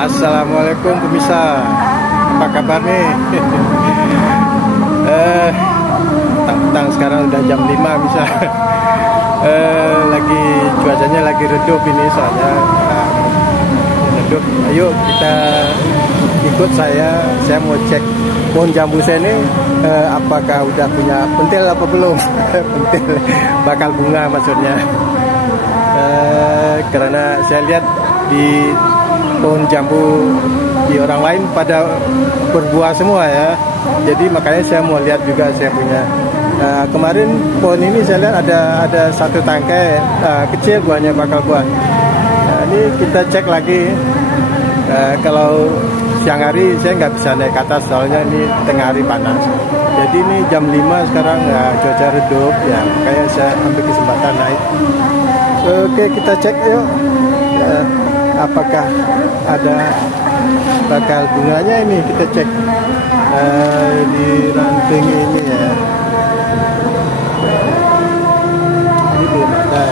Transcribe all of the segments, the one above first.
Assalamualaikum pemirsa, apa kabar nih? Tentang sekarang udah jam 5 bisa. Lagi cuacanya lagi redup ini soalnya redup. Ayo kita ikut saya mau cek pohon jambu saya ini apakah udah punya pentil apa belum. Pentil bakal bunga maksudnya. Karena saya lihat di pohon jambu di orang lain pada berbuah semua ya, jadi makanya saya mau lihat juga saya punya. Kemarin pohon ini saya lihat ada satu tangkai kecil buahnya bakal buah. Ini kita cek lagi. Kalau siang hari saya nggak bisa naik ke atas soalnya ini tengah hari panas. Jadi ini jam 5 sekarang cuaca redup ya, makanya saya ambil kesempatan naik. Oke, kita cek yuk. Apakah ada bakal bunganya ini, kita cek di ranting ini ya. Ini belum ada.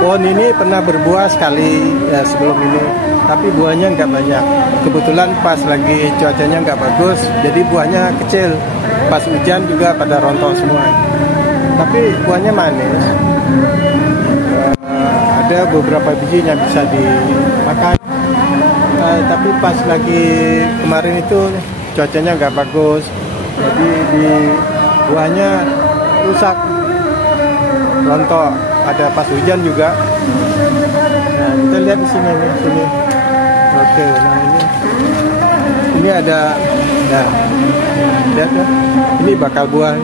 Pohon ini pernah berbuah sekali ya sebelum ini, tapi buahnya nggak banyak. Kebetulan pas lagi cuacanya nggak bagus, jadi buahnya kecil. Pas hujan juga pada rontok semua. Tapi buahnya manis. Ada beberapa biji yang bisa dimakan. Tapi pas lagi kemarin itu cuacanya nggak bagus, jadi di buahnya rusak, rontok. Ada pas hujan juga. Nah, kita lihat di sini nih, sini. Oke, nah ini ada, nah, lihat ya, ini bakal buah.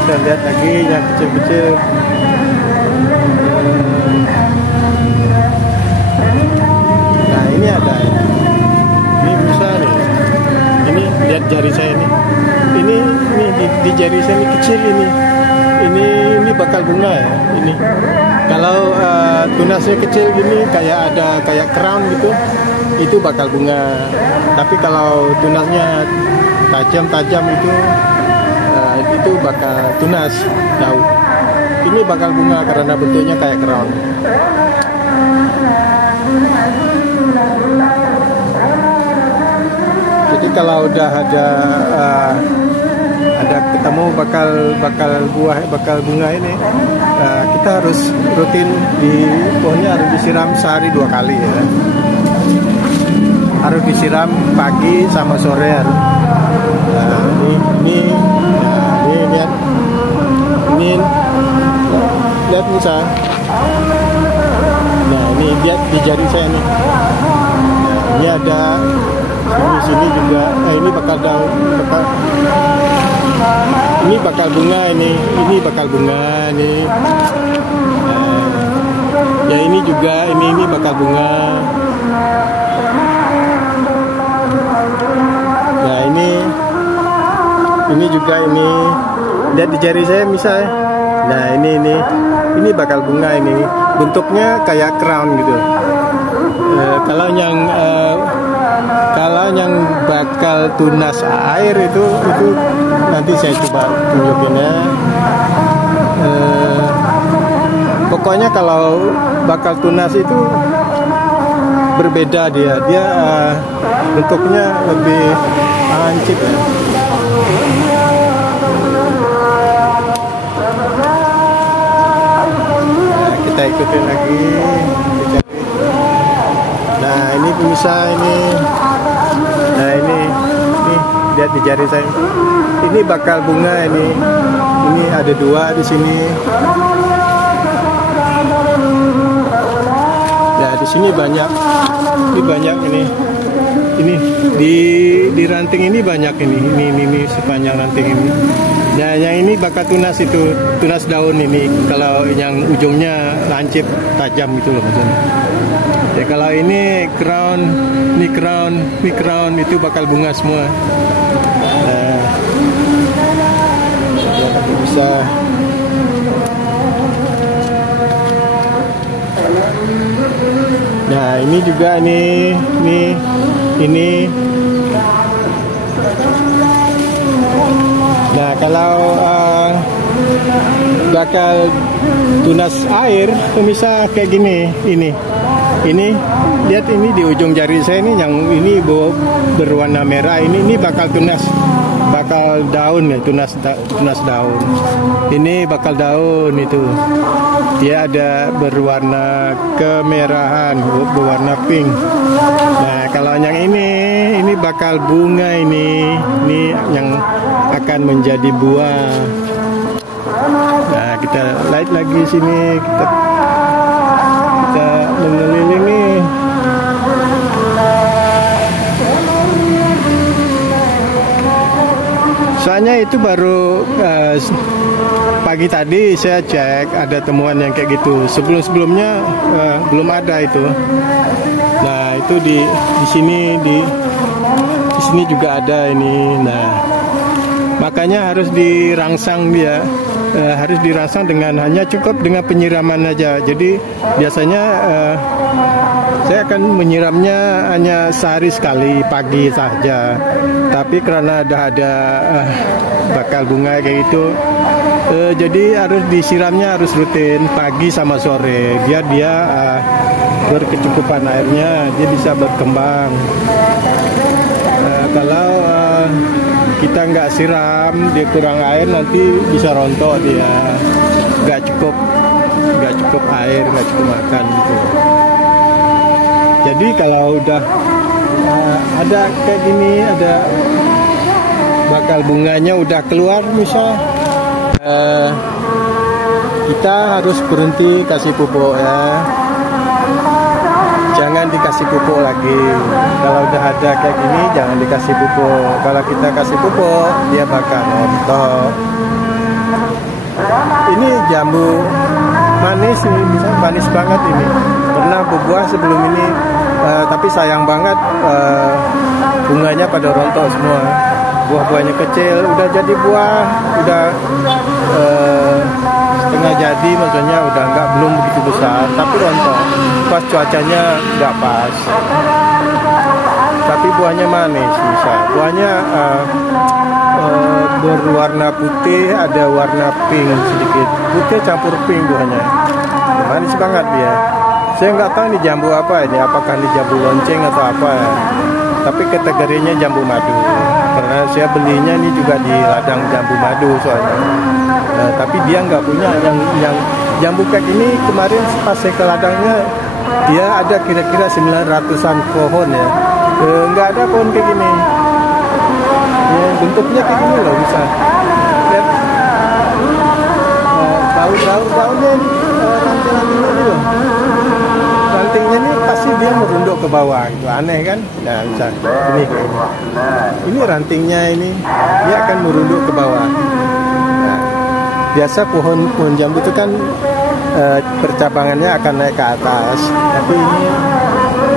Kita lihat lagi yang kecil-kecil. Nah, ini ada. Ini bisa nih. Ini lihat jari saya ini. Ini di jari saya ini kecil ini. Ini bakal bunga ya. Ini kalau tunasnya kecil gini kayak crown gitu, itu bakal bunga. Tapi kalau tunasnya tajam itu bakal tunas daun. Ini bakal bunga karena bentuknya kayak crown. Jadi kalau udah ada ketemu bakal bunga ini, kita harus rutin di pohonnya harus disiram sehari 2 kali ya. Harus disiram pagi sama sore. Nah, ini lihat, ini lihat bisa. Nah, ini lihat di jari saya nih. Nah, ini ada sini juga. Ini bakal daun, ini bakal bunga ini bakal bunga nih. Ya ini juga ini bakal bunga. Nah ini juga ini. Lihat di jari saya misalnya. Nah ini bakal bunga ini. Bentuknya kayak crown gitu. Kalau yang bakal tunas air itu nanti saya coba tunjukin ya. Pokoknya kalau bakal tunas itu berbeda dia bentuknya lebih lancip ya. Nah, kita ikutin lagi. Nah ini pemirsa ini. Nah ini lihat di jari saya. Ini bakal bunga ini. Ini ada 2 di sini. Ya di sini banyak. Ini banyak ini. Ini di ranting ini banyak ini. Ini sepanjang ranting ini. Nah yang ini bakal tunas itu, tunas daun ini. Kalau yang ujungnya lancip tajam gitu loh maksudnya. Ya kalau ini crown itu bakal bunga semua. Nah, bisa. Nah ini juga ini Nah, kalau bakal tunas air, bisa kayak gini. Ini lihat, ini di ujung jari saya ini, yang ini berwarna merah. Ini bakal daun ya, tunas daun. Ini bakal daun itu. Dia ada berwarna kemerahan, berwarna pink. Nah, kalau yang ini bakal bunga ini yang akan menjadi buah. Nah, kita lihat lagi sini, kita mengelilingi. Soalnya itu baru pagi tadi saya cek, ada temuan yang kayak gitu. Sebelumnya belum ada itu. Nah, itu di sini juga ada ini. Nah, makanya harus dirangsang dia. Harus dirangsang hanya cukup dengan penyiraman aja. Jadi biasanya saya akan menyiramnya hanya sehari sekali, pagi saja. Tapi karena ada bakal bunga kayak gitu, jadi harus disiramnya harus rutin pagi sama sore, biar dia berkecukupan airnya, dia bisa berkembang. Kalau kita nggak siram, dia kurang air, nanti bisa rontok dia, nggak cukup air, nggak cukup makan gitu. Jadi kalau udah ada kayak gini, ada bakal bunganya udah keluar misal, kita harus berhenti kasih pupuk ya. Jangan dikasih pupuk lagi. Kalau udah ada kayak gini, jangan dikasih pupuk. Kalau kita kasih pupuk, dia bakal rontok. Ini jambu manis, ini bisa manis banget ini. Pernah berbuah sebelum ini, tapi sayang banget bunganya pada rontok semua. Buah-buahnya kecil, udah jadi buah, udah setengah jadi, maksudnya udah belum begitu besar, tapi rontok. Pas cuacanya nggak pas, tapi buahnya manis bisa. Buahnya berwarna putih, ada warna pink sedikit, putih campur pink buahnya. Manis banget dia. Saya nggak tahu ini jambu apa ini, apakah ini jambu lonceng atau apa ya. Tapi kategorinya jambu madu. Karena saya belinya ini juga di ladang jambu madu soalnya. Nah, tapi dia nggak punya yang jambu kayak ini. Kemarin pas saya ke ladangnya, dia ada kira-kira 900-an pohon ya. Nggak ada pohon kayak gini. Ya, bentuknya kayak gini loh bisa. Lihat daunnya ini, ranting-rantingnya ini loh. Rantingnya ini pasti dia merunduk ke bawah, itu aneh kan? Nah, bisa ini kayak ini. Ini rantingnya ini, dia akan merunduk ke bawah. Nah, biasa pohon jambu itu kan percabangannya akan naik ke atas, tapi ini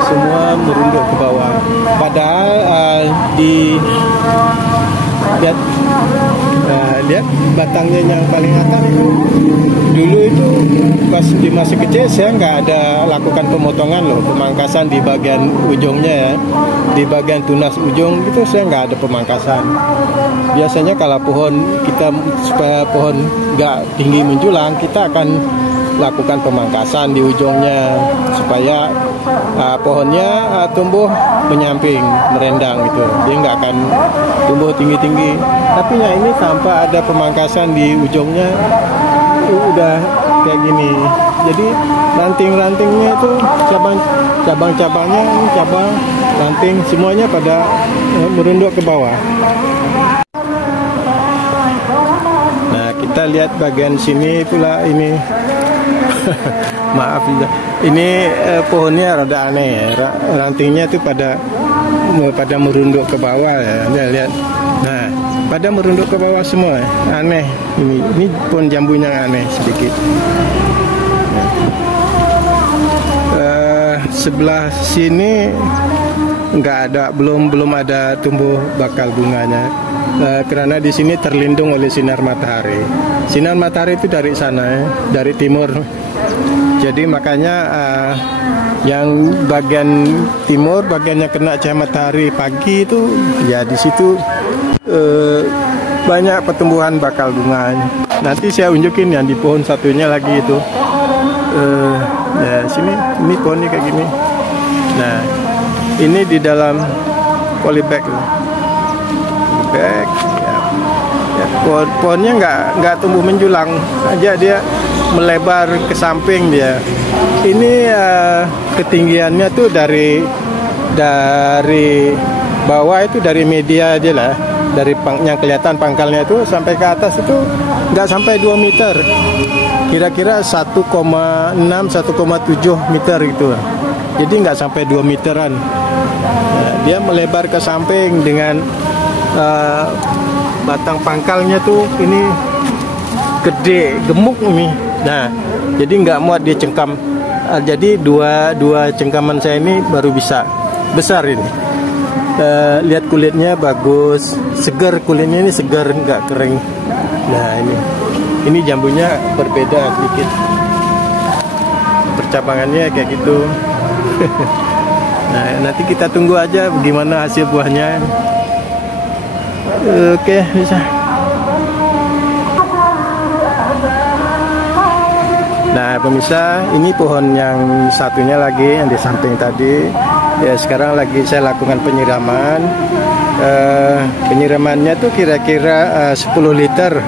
semua merunduk ke bawah. Padahal lihat batangnya yang paling atas itu. Dulu itu pas di masih kecil saya nggak ada lakukan pemotongan loh, pemangkasan di bagian ujungnya ya, di bagian tunas ujung itu saya nggak ada pemangkasan. Biasanya kalau supaya pohon nggak tinggi menjulang, kita akan lakukan pemangkasan di ujungnya supaya pohonnya tumbuh menyamping, merendang gitu. Dia nggak akan tumbuh tinggi-tinggi. Tapi ya ini tanpa ada pemangkasan di ujungnya, udah kayak gini. Jadi ranting-rantingnya itu cabang-cabangnya, cabang ranting semuanya pada merunduk ke bawah. Nah, kita lihat bagian sini pula ini. Maaf ya. Ini pohonnya rada aneh ya. Rantingnya itu pada merunduk ke bawah ya. Lihat. Nah, pada merunduk ke bawah semua. Aneh. Ini pohon jambunya aneh sedikit. Sebelah sini nggak ada, belum ada tumbuh bakal bunganya. Karena di sini terlindung oleh sinar matahari. Sinar matahari itu dari sana ya, dari timur. Jadi makanya yang bagian timur, bagiannya kena cahaya matahari pagi itu, ya di situ banyak pertumbuhan bakal bunga. Nanti saya unjukin yang di pohon satunya lagi itu. Ya sini, ini pohonnya kayak gini. Nah, ini di dalam polybag. Polybag. Ya, pohonnya nggak tumbuh menjulang, aja dia melebar ke samping dia. Ini ketinggiannya tuh dari bawah itu dari media aja lah, dari yang kelihatan pangkalnya itu sampai ke atas itu nggak sampai 2 meter, kira-kira 1,6-1,7 meter gitu. Jadi nggak sampai 2 meteran. Nah, dia melebar ke samping dengan batang pangkalnya tuh ini gede, gemuk ini. Nah, jadi nggak muat dia cengkam. Jadi dua cengkaman saya ini baru bisa besar ini. Lihat kulitnya bagus, segar, kulitnya ini segar, nggak kering. Nah ini jambunya berbeda sedikit, percabangannya kayak gitu. Nah nanti kita tunggu aja bagaimana hasil buahnya. Oke, bisa. Nah pemirsa, ini pohon yang satunya lagi yang di samping tadi. Ya sekarang lagi saya lakukan penyiraman. Penyiramannya tuh kira-kira 10 liter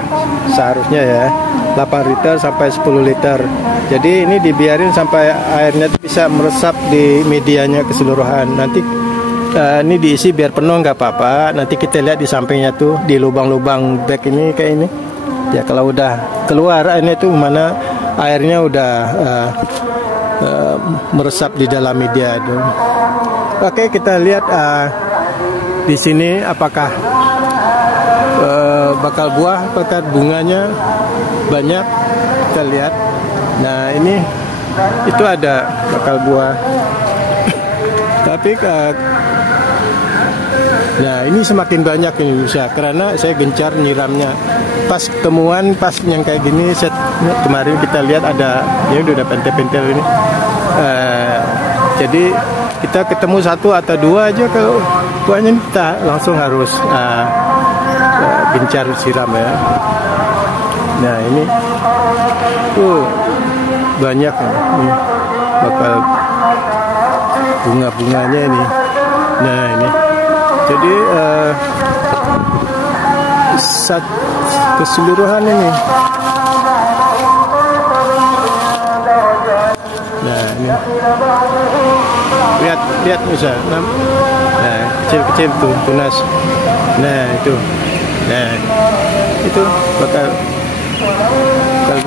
seharusnya ya, 8 liter sampai 10 liter. Jadi ini dibiarin sampai airnya tuh bisa meresap di medianya keseluruhan. Nanti ini diisi biar penuh nggak apa-apa. Nanti kita lihat di sampingnya tuh di lubang-lubang bag ini kayak ini. Ya kalau udah keluar airnya tuh mana airnya udah meresap di dalam media itu. Oke, kita lihat di sini apakah bakal buah, apakah bunganya banyak. Kita lihat. Nah ini itu ada bakal buah. Tapi nah ini semakin banyak ini bisa, karena saya gencar nyiramnya. Pas temuan pas yang kayak gini, kemarin kita lihat ada, ya udah pentil-pentil ini. Jadi kita ketemu 1 atau 2 aja, kalau buahnya kita langsung harus gencar siram ya. Nah ini banyak ya, ini bakal bunga-bunganya ini. Nah ini jadi keseluruhan ini. Nah ini lihat bisa. Nah kecil-kecil tuh tunas. Nah itu bakal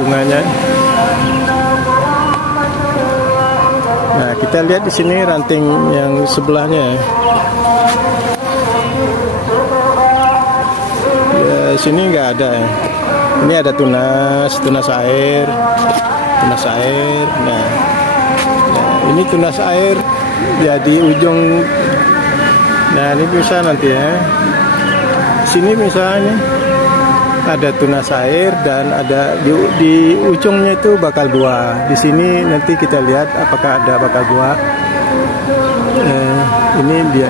bunganya. Nah kita lihat di sini ranting yang sebelahnya. Sini nggak ada ya. Ini ada tunas air. Nah ini tunas air ya di ujung. Nah ini bisa nanti ya. Sini misalnya ada tunas air dan ada di ujungnya itu bakal buah. Di sini nanti kita lihat apakah ada bakal buah. Ini dia.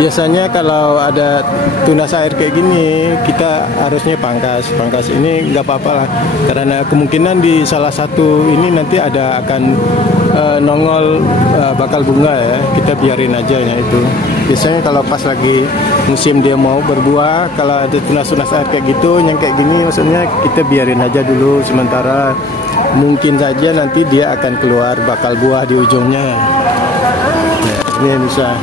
Biasanya kalau ada tunas air kayak gini, kita harusnya pangkas ini nggak apa-apa lah, karena kemungkinan di salah satu ini nanti akan nongol bakal bunga ya. Kita biarin aja ya itu. Biasanya kalau pas lagi musim dia mau berbuah, kalau ada tunas air kayak gitu, yang kayak gini, maksudnya kita biarin aja dulu sementara. Mungkin saja nanti dia akan keluar bakal buah di ujungnya. Nah, ini bisa.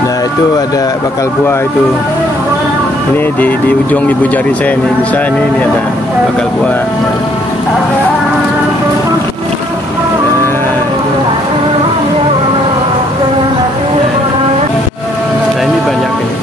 Nah itu ada bakal buah itu. Ini di ujung ibu jari saya ini bisa, ini ada bakal buah. Nah ini banyak ini.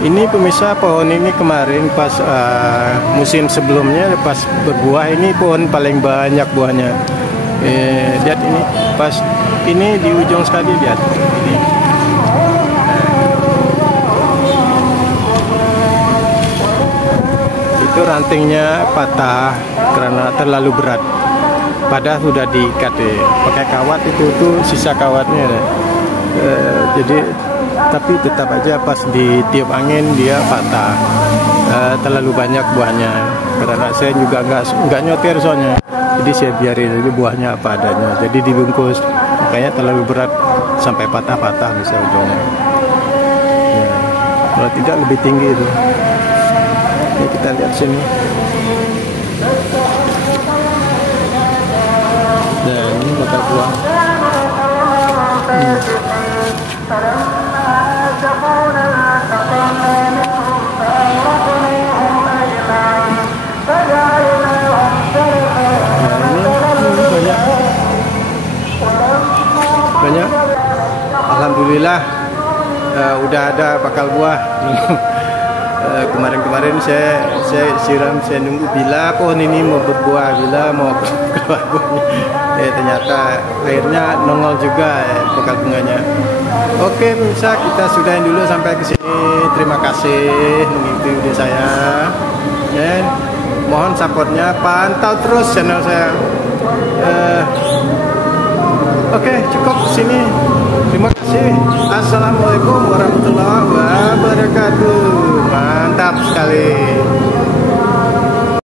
Ini pemirsa, pohon ini kemarin pas musim sebelumnya pas berbuah, ini pohon paling banyak buahnya. Lihat ini, pas ini di ujung sekali, lihat ini. Itu rantingnya patah karena terlalu berat. Padahal sudah diikat pakai kawat, itu tuh sisa kawatnya. Jadi tapi tetap aja pas ditiup angin dia patah. Terlalu banyak buahnya. Karena saya juga nggak nyotir soalnya. Jadi saya biarin aja buahnya apa adanya. Jadi dibungkus. Makanya terlalu berat sampai patah-patah misalnya ujungnya. Ya. Kalau tidak lebih tinggi itu. Ini kita lihat sini. Nah, ini bakal buah. Banyak. Alhamdulillah udah ada bakal buah. Kemarin-kemarin saya siram, saya nunggu bila pohon ini mau berbuah, bila mau keluar buahnya. Ternyata akhirnya nongol juga bakal bunganya. Oke, bisa kita sudahin dulu sampai ke sini. Terima kasih mengikuti video saya. Mohon supportnya, pantau terus channel saya. Oke, cukup sini. Terima kasih. Assalamualaikum warahmatullahi wabarakatuh. Mantap sekali.